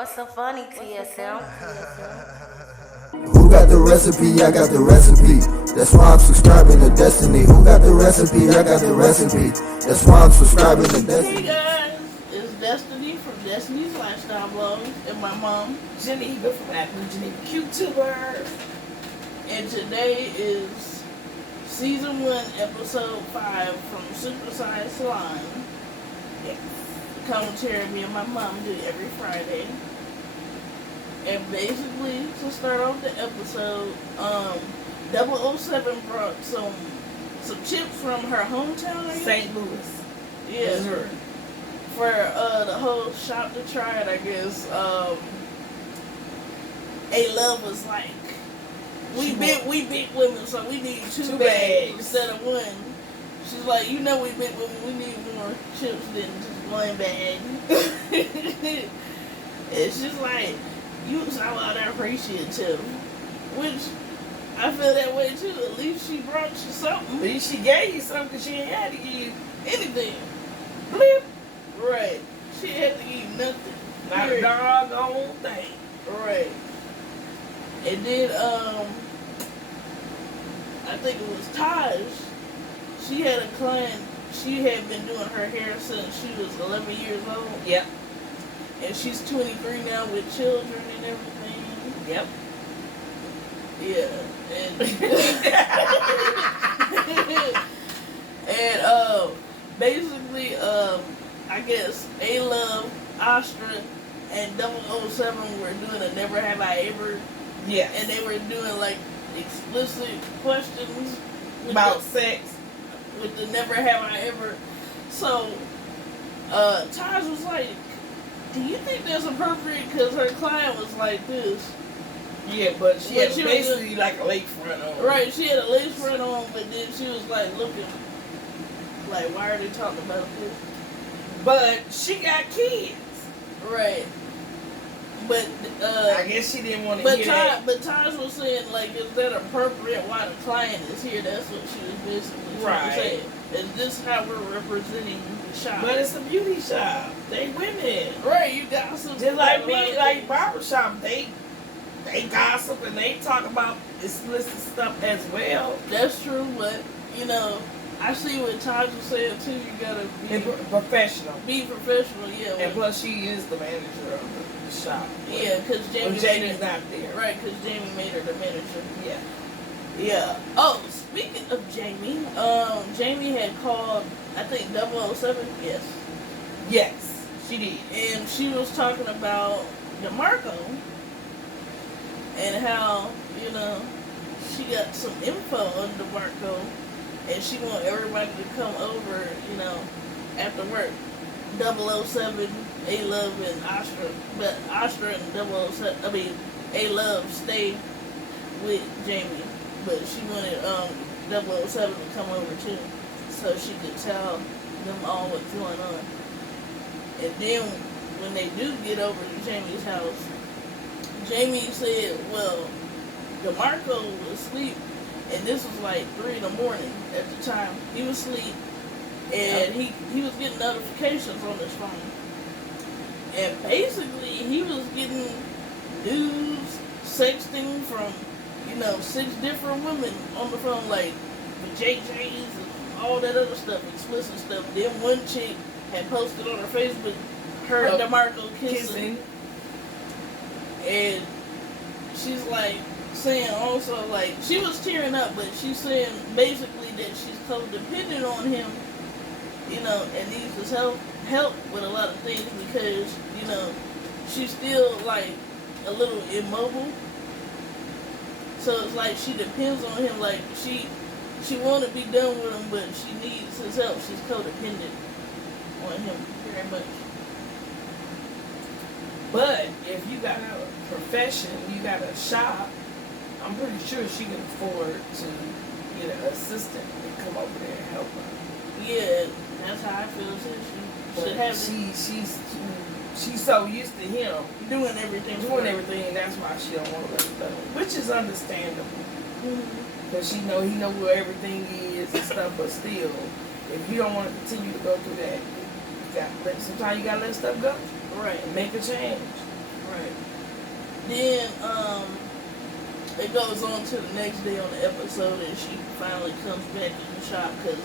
What's so funny, TSM? Who got the recipe? I got the recipe. That's why I'm subscribing to Destiny. Who got the recipe? I got the recipe. That's why I'm subscribing to Destiny. Hey guys, it's Destiny from Destiny's Lifestyle Vlog and my mom, Geneva from Avenue Geneva QTuber. and today is Season 1, Episode 5 from Super Sized Salon. Yes. Commentary me and my mom do every Friday. And basically, to start off the episode, 007 brought some chips from her hometown, I guess? St. Louis. Yeah. Missouri. For the whole shop to try it, I guess. A-Love was like, we big women, so we need two bags instead of one. She's like, you know we big women, we need more chips than just one bag. And she's like, you sound out appreciative, which I feel that way too. At least she brought you something. At least she gave you something because she ain't had to give you Anything. blip. Right. She had to eat nothing. Not a Period. doggone thing. Right. And then, I think it was Taj. She had a client, she had been doing her hair since she was 11 years old. Yep. And she's 23 now with children and everything. Yep. Yeah. And, basically, I guess A-Love, Astra, and 007 were doing a Never Have I Ever. Yes. And they were doing like explicit questions About sex. with the Never Have I Ever. So, Taj was like, do you think that's appropriate? Because her client was like this. Yeah, but she had She was basically like a lake front on. Right, she had a lace front on, but then she was like looking like, why are they talking about this? But she got kids. Right. But, I guess she didn't want to But hear that. Taj was saying, like, is that appropriate while the client is here? That's what she was basically trying to say. Is this how we're representing the shop? But it's a beauty shop. They women. Right, you got some. Just like me, like barbershop, they gossip and they talk about explicit stuff as well. That's true, but, you know, I see what Taj was saying, too. You gotta be Professional. Be professional, yeah. And plus, she is the manager of the shop. Yeah, because Jamie's not there. Right, because Jamie made her the manager. Yeah. Yeah. Oh, speaking of Jamie, Jamie had called, I think, 007. Yes. Yes, she did. And she was talking about DeMarco and how, you know, she got some info on DeMarco and she want everybody to come over, you know, after work. 007, A-Love, and Astra. But Astra and 007, A-Love stay with Jamie. But she wanted 007 to come over too, so she could tell them all what's going on. And then when they do get over to Jamie's house, Jamie said, well, DeMarco was asleep, and this was like 3 in the morning at the time. He was asleep, and he was getting notifications on his phone. And basically, he was getting news, sexting from, 6 different women on the phone, like the JJs and all that other stuff, explicit stuff. Then one chick had posted on her Facebook her and DeMarco kissing. And she's like saying also, like, she was tearing up, but she's saying basically that she's codependent on him, and needs his help with a lot of things because, she's still like a little immobile. So it's like she depends on him, like she want to be done with him, but she needs his help. She's codependent on him very much. But if you got a profession, you got a shop, I'm pretty sure she can afford to get an assistant to come over there and help her. Yeah, that's how I feel too. She should have She's so used to him doing everything. That's why she don't want to let it go, which is understandable. Because he know where everything is and stuff. But still, if you don't want to continue to go through that, sometimes you gotta let stuff go. Right. And make a change. Right. it goes on to the next day on the episode, and she finally comes back in the shop because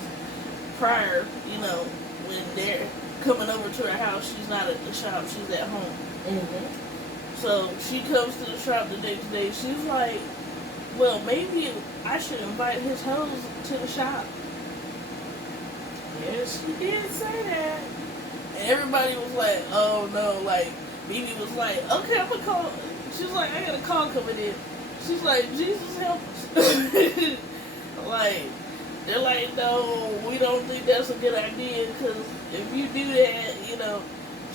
prior, you know, when they're coming over to her house, she's not at the shop, she's at home. Mm-hmm. So she comes to the shop the next day. She's like, well, maybe I should invite his hoes to the shop. Yes, she did say that. And everybody was like, oh no, like, Bibi was like, okay, I'm gonna call. She's like, I got a call coming in. She's like, Jesus help us. Like, they're like, no, we don't think that's a good idea, because if you do that, you know,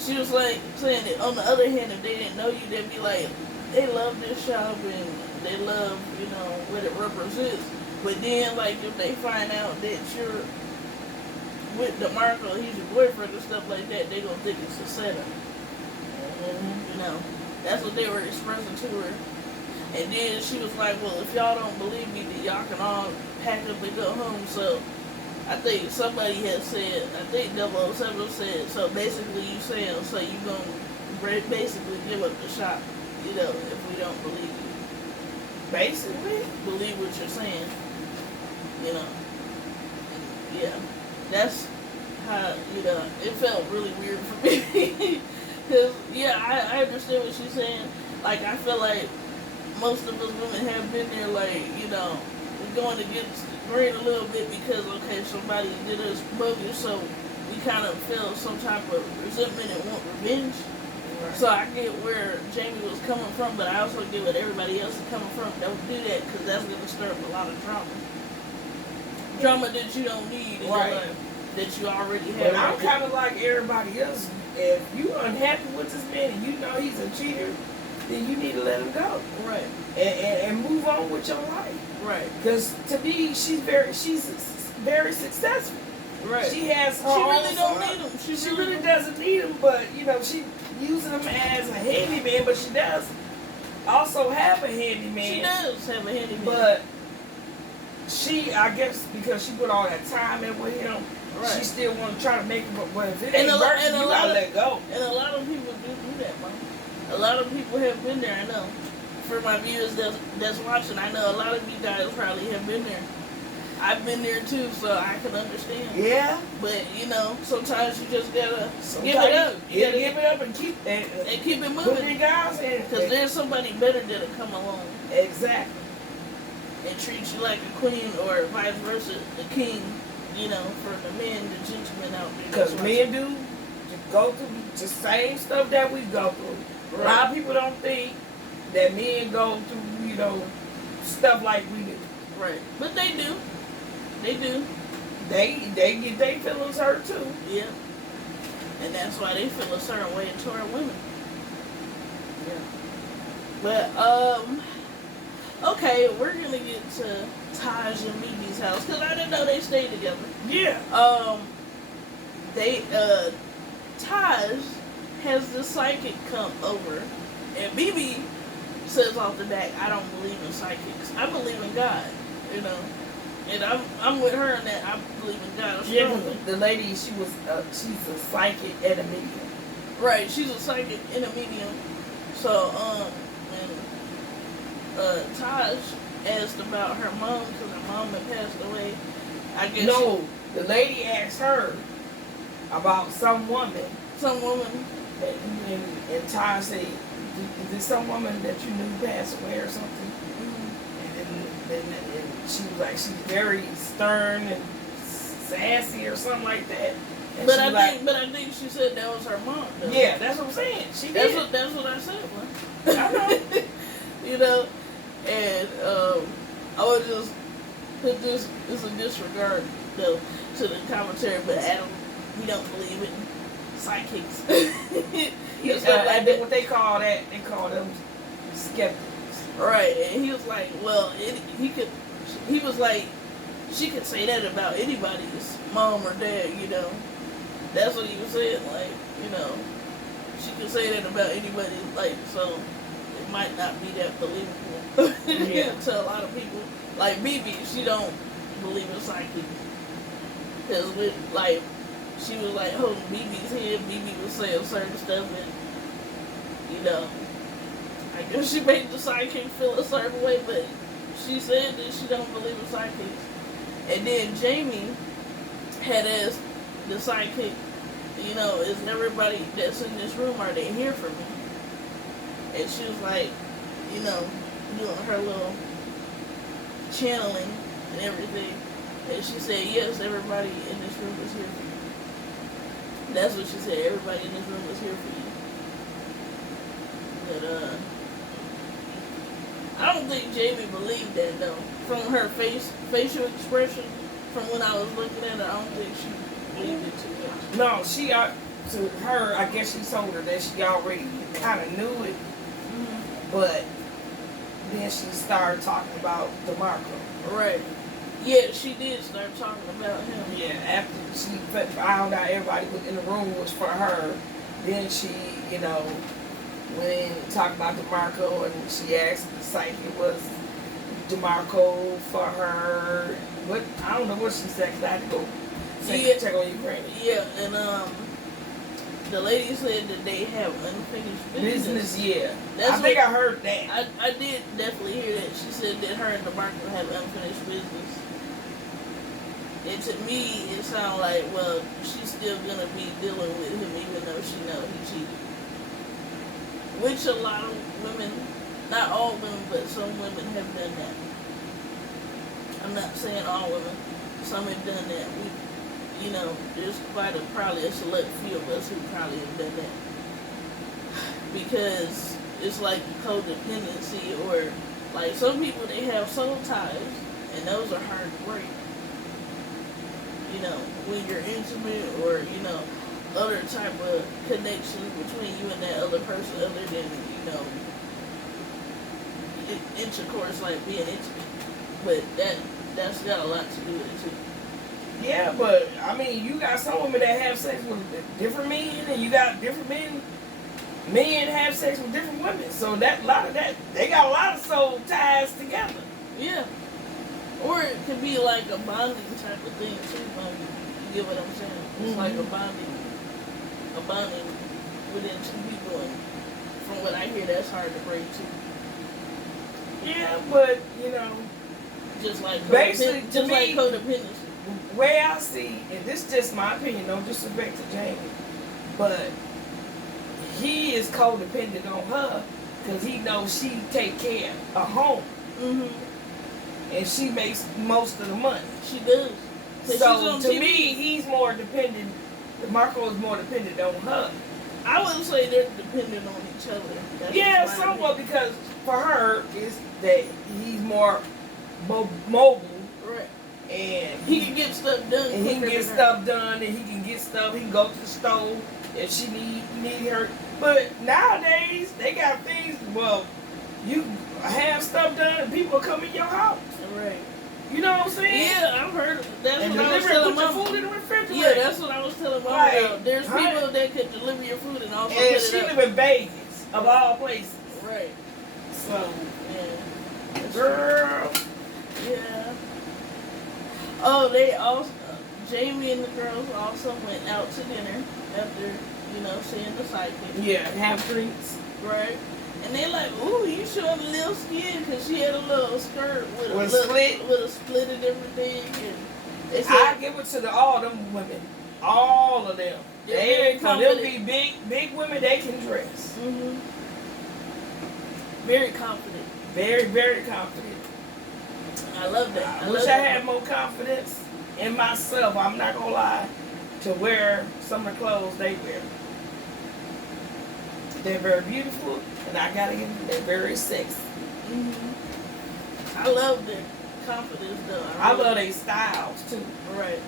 she was like, saying that on the other hand, if they didn't know you, they'd be like, they love this shop and they love, you know, what it represents. But then, like, if they find out that you're with DeMarco, he's your boyfriend and stuff like that, they gonna think it's a setup. You know, that's what they were expressing to her. And then she was like, well, if y'all don't believe me, then y'all can all pack up and go home. So I think somebody had said, I think 007 said, so basically you saying, so you gonna basically give up the shop, you know, if we don't believe you. Basically, believe what you're saying, you know. Yeah, that's how, you know, it felt really weird for me. Because, yeah, I understand what she's saying. Like, I feel like most of us women have been there, like, you know, we're going against the grain a little bit because, okay, somebody did us bogus, so we kind of feel some type of resentment and want revenge. Right. So I get where Jamie was coming from, but I also get where everybody else is coming from. Don't do that, because that's going to stir up a lot of drama. Drama that you don't need in your life, that you already have. But I'm kind of like everybody else. If you unhappy with this man and you know he's a cheater, then you need to let him go. Right. And move on with your life. Right. Because to me, she's very successful. Right. She has her She own really don't son. need him. She really doesn't need him, but you know, she uses him as a handyman, but she does also have a handyman. She does have a handyman. But she, I guess, because she put all that time in with him, right. She still want to try to make it, but if it ain't working, you gotta let go. And a lot of people do that, man. A lot of people have been there, I know. For my viewers that's watching, I know a lot of you guys probably have been there. I've been there too, so I can understand. Yeah. But, you know, sometimes you just gotta give it up. You gotta give it up and keep it moving. Put your guys in. Because there's somebody better that'll come along. Exactly. And treat you like a queen, or vice versa, the king, you know, for the men, the gentlemen out there. Because men do go through the same stuff that we go through. Right. A lot of people don't think that men go through, you know, stuff like we do. Right. But they do. They do. They get their feelings hurt too. Yeah. And that's why they feel a certain way toward women. Yeah. But, okay, we're gonna get to Taj and Mimi's house, because I didn't know they stayed together. Yeah. Taj has the psychic come over, and Bibi says off the back, I don't believe in psychics. I believe in God, you know. And I'm with her in that I believe in God. Yeah, the lady, she's a psychic and a medium. Right, she's a psychic and a medium. So, Taj asked about her mom, because her mom had passed away. I guess. No, the lady asked her about some woman. Some woman. And Taj said, is there some woman that you knew passed away or something? Mm-hmm. And she was like, she's very stern and sassy or something like that. And but I think she said that was her mom, though. Yeah, that's what I'm saying. That's what I said. I know. You know, and I would just put this as a disregard, though, to the commentary. But Adam, we don't believe in psychics. What they call that? They call them skeptics. Right, and he was like, well, he was like, she could say that about anybody's mom or dad, you know. That's what he was saying, like, you know, she could say that about anybody, like, so it might not be that believable to a lot of people. Like Bibi, she don't believe in psychics. Because with, like, she was like holding Bibi's head, Bibi was saying certain stuff, and, you know, I I guess she made the sidekick feel a certain way, but she said that she don't believe in sidekicks. And then Jamie had asked the sidekick, you know, is everybody that's in this room, are they here for me? And she was like, you know, doing her little channeling and everything. And she said, yes, everybody in this room is here for you. That's what she said, everybody in this room is here for you. But, I don't think Jamie believed that, though. From her facial expression, from when I was looking at her, I don't think she believed it too much. No, to her, I guess she told her that she already kind of knew it. But then she started talking about DeMarco. Right. Yeah, she did start talking about him. Yeah, after she found out everybody in the room was for her, then she, you know, went and talked about DeMarco, and she asked the psychic was DeMarco for her. What, I don't know what she said, because I had to go check on Ukraine. Yeah, and the lady said that they have unfinished business. Yeah. I think I heard that. I did definitely hear that. She said that her and DeMarco have unfinished business. And to me, it sounded like, well, she's still going to be dealing with him even though she knows he cheated. Which a lot of women, not all women, but some women have done that. I'm not saying all women. Some have done that. You know, there's probably a select few of us who probably have done that. Because it's like codependency, or like some people, they have soul ties, and those are hard to break. You know, when you're intimate, or, you know, other type of connections between you and that other person other than, you know, intercourse, like being intimate. But that's got a lot to do with it too. Yeah, but I mean, you got some women that have sex with different men, and you got different men have sex with different women. So that, a lot of that, they got a lot of soul ties together. Yeah. Or it could be like a bonding type of thing too. Like, you get what I'm saying? It's like a bonding within two people, and from what I hear, that's hard to break too. Yeah, but you know, just like basically, just like codependency. The way I see, and this is just my opinion, no disrespect to Jamie, but he is codependent on her because he knows she take care of home. And she makes most of the money. She does. So to me, he's more dependent. Marco is more dependent on her. I wouldn't say they're dependent on each other. That's somewhat, because for her is that he's more mobile. Right. And he can get stuff done. And he can get stuff done, and he can get stuff. He can go to the store if she need her. But nowadays they got things. Well, you have stuff done, and people come in your house. Right. You know what I'm saying? Yeah, I've heard. That's and what I was telling Mom. Put your food in the refrigerator. Yeah, that's what I was telling Mom about. There's people that could deliver your food and also. And she live in Vegas, of all places. Right. So, yeah. Girl. Yeah. Oh, they also, Jamie and the girls also went out to dinner after, you know, seeing the sidekick. Yeah, have drinks. Right. And they like, ooh, you showing a little skin, because she had a little skirt with a split and everything. And they said, I give it to all them women, all of them. They'll be big women. They can dress. Very confident. Very, very confident. I love that. I wish I had more confidence in myself. I'm not gonna lie, to wear some of the clothes they wear. They're very beautiful, and I gotta give them, they're very sexy. I love their confidence, though. I love their styles too. Right.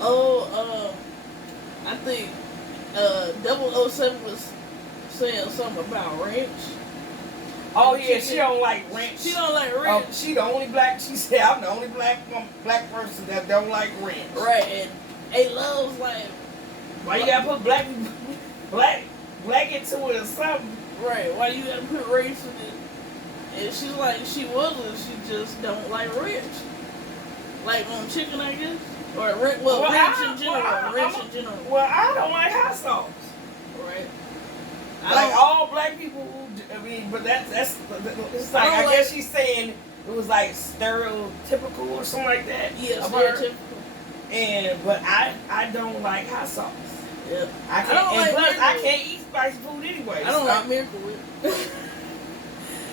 Oh, I think 007 was saying something about ranch. Oh yeah, she don't like ranch. She don't like ranch. Oh, she the only black. She said, "I'm the only black person that don't like ranch." Right, and they loves like. Why you gotta put black into it or something? Right. Why you gotta put race in it? And she's like, she wasn't. She just don't like ranch. Like on chicken, I guess, or ranch in general. Ranch in general. Well, I don't like hot sauce. Right. Like all black people, I mean, but that's it's like I guess she's saying it was like stereotypical or something like that. Yeah, stereotypical. But I don't like hot sauce. Yeah, I can't. And plus, I can't eat spicy food anyway. I don't like Miracle Whip.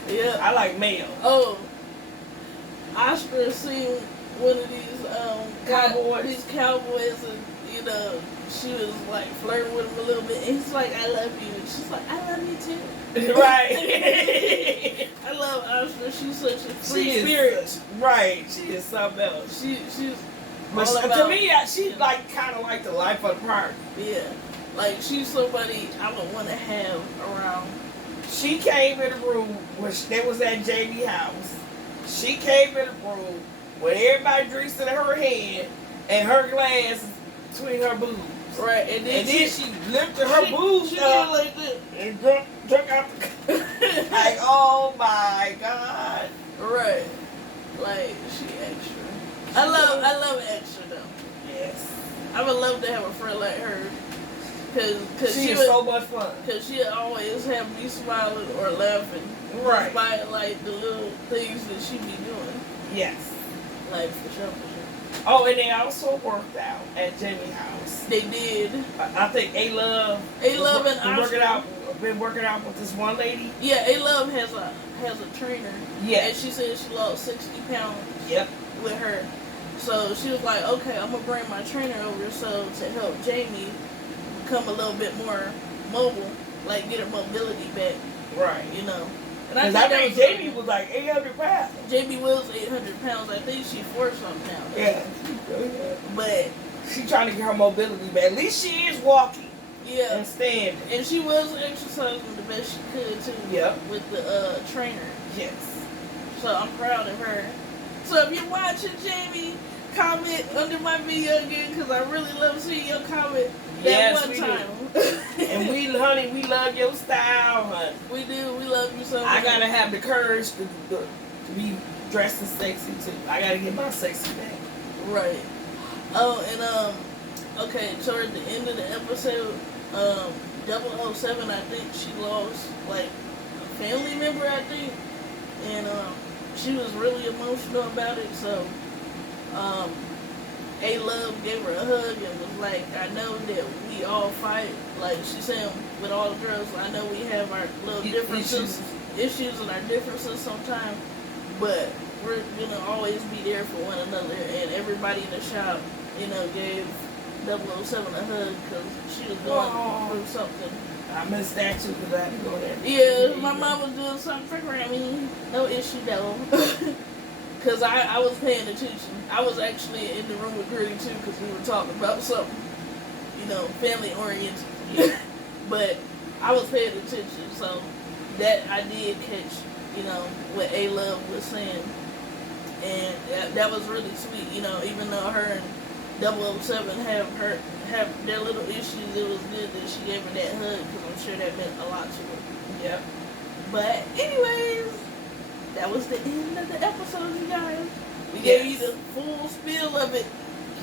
Yeah, I like mayo. Oh, Oscar seen one of these cowboys, and you know, she was like flirting with him a little bit, and he's like, "I love you," and she's like, "I love you too." Right. I love Oscar. She's such a free spirit. Right. She is something else. She's. But to me, she's like kind of like the life of the party. Yeah, like she's somebody I would want to have around. She came in the room when they was at JB house. She came in the room with everybody drinks in her hand and her glass between her boobs. Right, and then she lifted her boobs up like this and took out the like, oh my God. Right, like she extra. I love extra though. Yes. I would love to have a friend like her. Cause she is so much fun. Cause she always have me smiling or laughing. Right. Despite like the little things that she be doing. Yes. Like for sure. Oh, and they also worked out at Jamie's house. They did. I think A-Love and been working out with this one lady. Yeah, A-Love has a trainer. Yeah. And she said she lost 60 pounds. Yep. With her. So she was like, okay, I'm gonna bring my trainer over so to help Jamie become a little bit more mobile, like get her mobility back. Right. You know. And I think Jamie was like 800 pounds. Jamie was 800 pounds. I think she's 4-something now. Yeah. But she's trying to get her mobility back. At least she is walking. Yeah. And standing. And she was exercising the best she could too. Yep. With the trainer. Yes. So I'm proud of her. So if you're watching, Jamie, comment under my video again because I really love seeing your comment that one time. And we love your style, honey. We do. We love you so much. I gotta have the courage to be dressed and sexy too. I gotta get my sexy back. Right. Oh, and okay, toward the end of the episode, 007, I think she lost like a family member, I think, and she was really emotional about it. So, A-Love gave her a hug and was like, I know that we all fight. Like she said, with all the girls, I know we have our little differences, issues and our differences sometimes, but we're gonna always be there for one another. And everybody in the shop, you know, gave 007 a hug because she was going through something. I missed that too because I had to go there. Yeah, my mom was doing something for Grammy. No issue though. Because I was paying attention. I was actually in the room with Gritty too because we were talking about something, you know, family oriented. But I was paying attention, so that I did catch, you know, what A-Love was saying. And that was really sweet, you know, even though her and 007 have their little issues, it was good that she gave her that hug because I'm sure that meant a lot to her. Yep. But anyways, that was the end of the episode, you guys. We gave you the full spiel of it.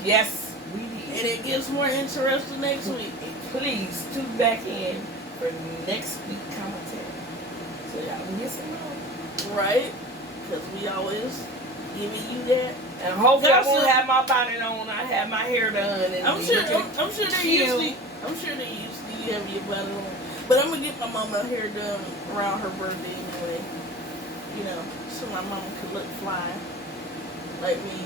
Yes, we did. And it gets more interesting next week. Please tune back in for next week's commentary. So y'all can get some more. Right? Because we always giving you that. And hopefully I won't have my bonnet on. I have my hair done. And I'm sure they usually you have your bonnet on. But I'm gonna get my mama hair done around her birthday anyway. You know, so my mama could look fly like me.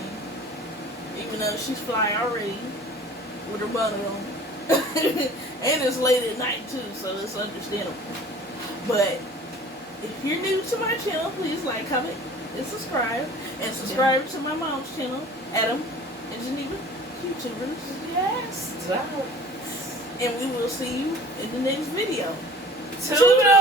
Even though she's fly already with her bonnet on. And it's late at night too, so it's understandable. But if you're new to my channel, please like, comment, and subscribe. And subscribe to my mom's channel, Adam and Geneva YouTubers. Yes. And we will see you in the next video. Toodles!